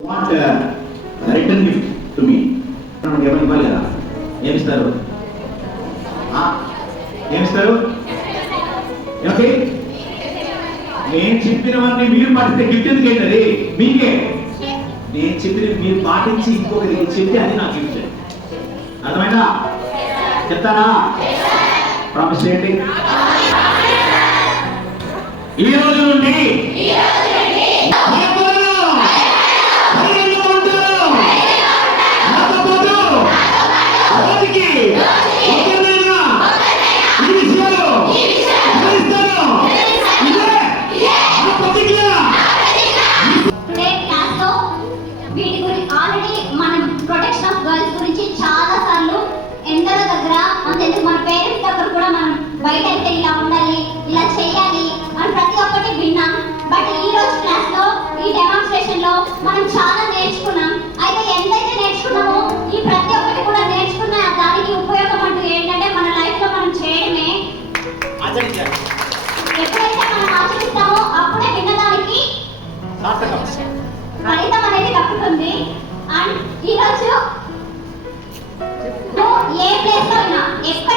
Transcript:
Want return gift to me ఏమని ఇవ్వాలి కదా ఏమిస్తారు ఏమిస్తారు ఓకే నేను చెప్పినవన్నీ మీరు పాటిస్తే గిఫ్ట్ ఎందుకు ఏంటది మీకే నేను చెప్పినవి మీరు పాటించి ఇంకొకరికి చెప్తే అది నా గిఫ్ట్ అర్థమైందా చెప్తారా ప్రామిస్ చేయండి ఈ రోజు నుండి బయట అయితే ఇలా ఉండాలి ఇలా చేయాలి అని ప్రతి ఒక్కటి విన్నాం. బట్ ఈ రోజు క్లాస్ లో ఈ డెమాన్స్ట్రేషన్ లో మనం చాలా నేర్చుకున్నాం. అయితే ఎంతైతే నేర్చుకున్నామో ఈ ప్రతి ఒక్కటి కూడా నేర్చుకున్న దానికి ఉపయోగం అంటూ ఏంటంటే మన లైఫ్ లో మనం చేయడమే ఎప్పుడైతే మనం ఆచరిస్తామో అప్పుడే విన్నదానికి ఫలితం అనేది దక్కుతుంది. అండ్ ఈ రోజు ఏ ప్లేస్ లో అయినా ఎక్కడ